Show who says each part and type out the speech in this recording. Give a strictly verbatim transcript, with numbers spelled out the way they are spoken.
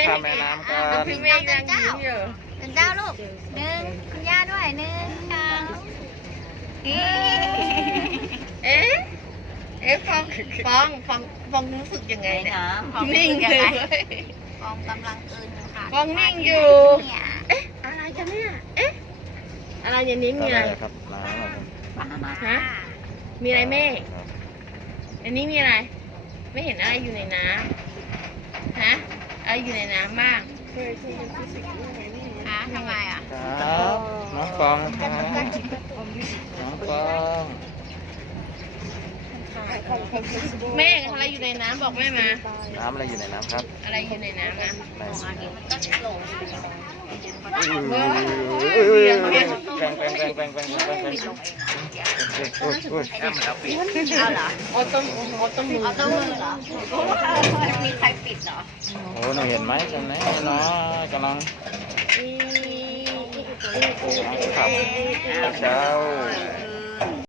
Speaker 1: ข้ามแม่น้ำกัน
Speaker 2: พี่เมย์ยังยิ้มอยู่เป็นเจ้าลูกหนึ่งคุณย่าด้วยหนึ่งสองเอ๊ะเอ๊ะฟองฟองฟองฟองรู้สึกยังไงเนี่ยนิ่งเลยฟองกำลังอื่นค่ะฟองนิ่งอยู่เอ๊ะอะไรกันเนี่ยเอ๊ะอะไรอย่างนี้มีอะไร
Speaker 1: ครับน้ำ
Speaker 2: ฮะมีอะไรเมฆอันนี้มีอะไรไม่เห็นอะไรอยู่ในน้ำฮะอะไรอยู่ในน้ำบ้างฮะทำไมอ่ะ
Speaker 1: ครับน้องฟองครับน้องฟอง
Speaker 2: แม่อะไรอยู่ในน้ำบอกแม่มา
Speaker 1: น้ำอะไรอยู่ในน้ำครับ
Speaker 2: อะไรอยู่ในน้ำนะ
Speaker 1: แป้งแป้งแป้งแป้งแป้งแป้งแป้งแป้งอุ้ยอุ้ยน้ำแล้วปิด
Speaker 2: เอาเหรอออต้มออต้มมือออต้มมือเหรอมีใครปิดเหรอ
Speaker 1: โอ้หนูเห็นไหมตรงไหนเนาะกำลังขับเช้า